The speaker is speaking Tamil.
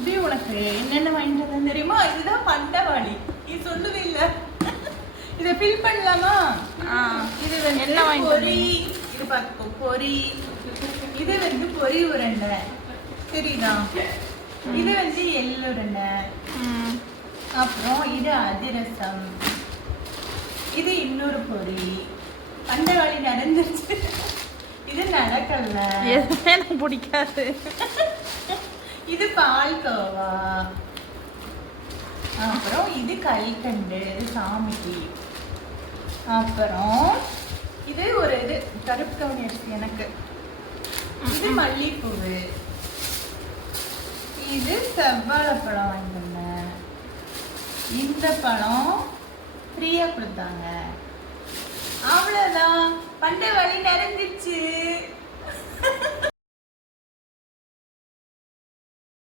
சுபி உனக்கு என்னென்ன வாங்கிட்டு வந்தேன் தெரியுமா? இதுதான் பண்டவாளி. நீ சொல்லவே இல்லை. இதை ஃபில் பண்ணலாமா? இது வந்து என்ன பொரி. இது பார்த்துக்கோ, பொரி. இது வந்து பொரி உருண்டை, சரிதா? இது வந்து எள்ளுருண்டை. அப்புறம் இது அதிரசம். இது இன்னொரு பொரி. பண்டவாளி நிறைஞ்சிருச்சு. இது நடக்கல, எனக்கு பிடிக்காது. இது பால்கோவா. அப்புறம் இது கல்கண்டு சாமிக்கு. அப்புறம் இது ஒரு இது கருப்பு கவுனி அரிசி எனக்கு. இது மல்லிப்பூவு. இது செவ்வாழைப்பழம் வாங்கிருந்தேன். இந்த பழம் ஃப்ரீயா கொடுத்தாங்க. அவ்வளவுதான், பண்டை வழி நிறைஞ்சிருச்சு.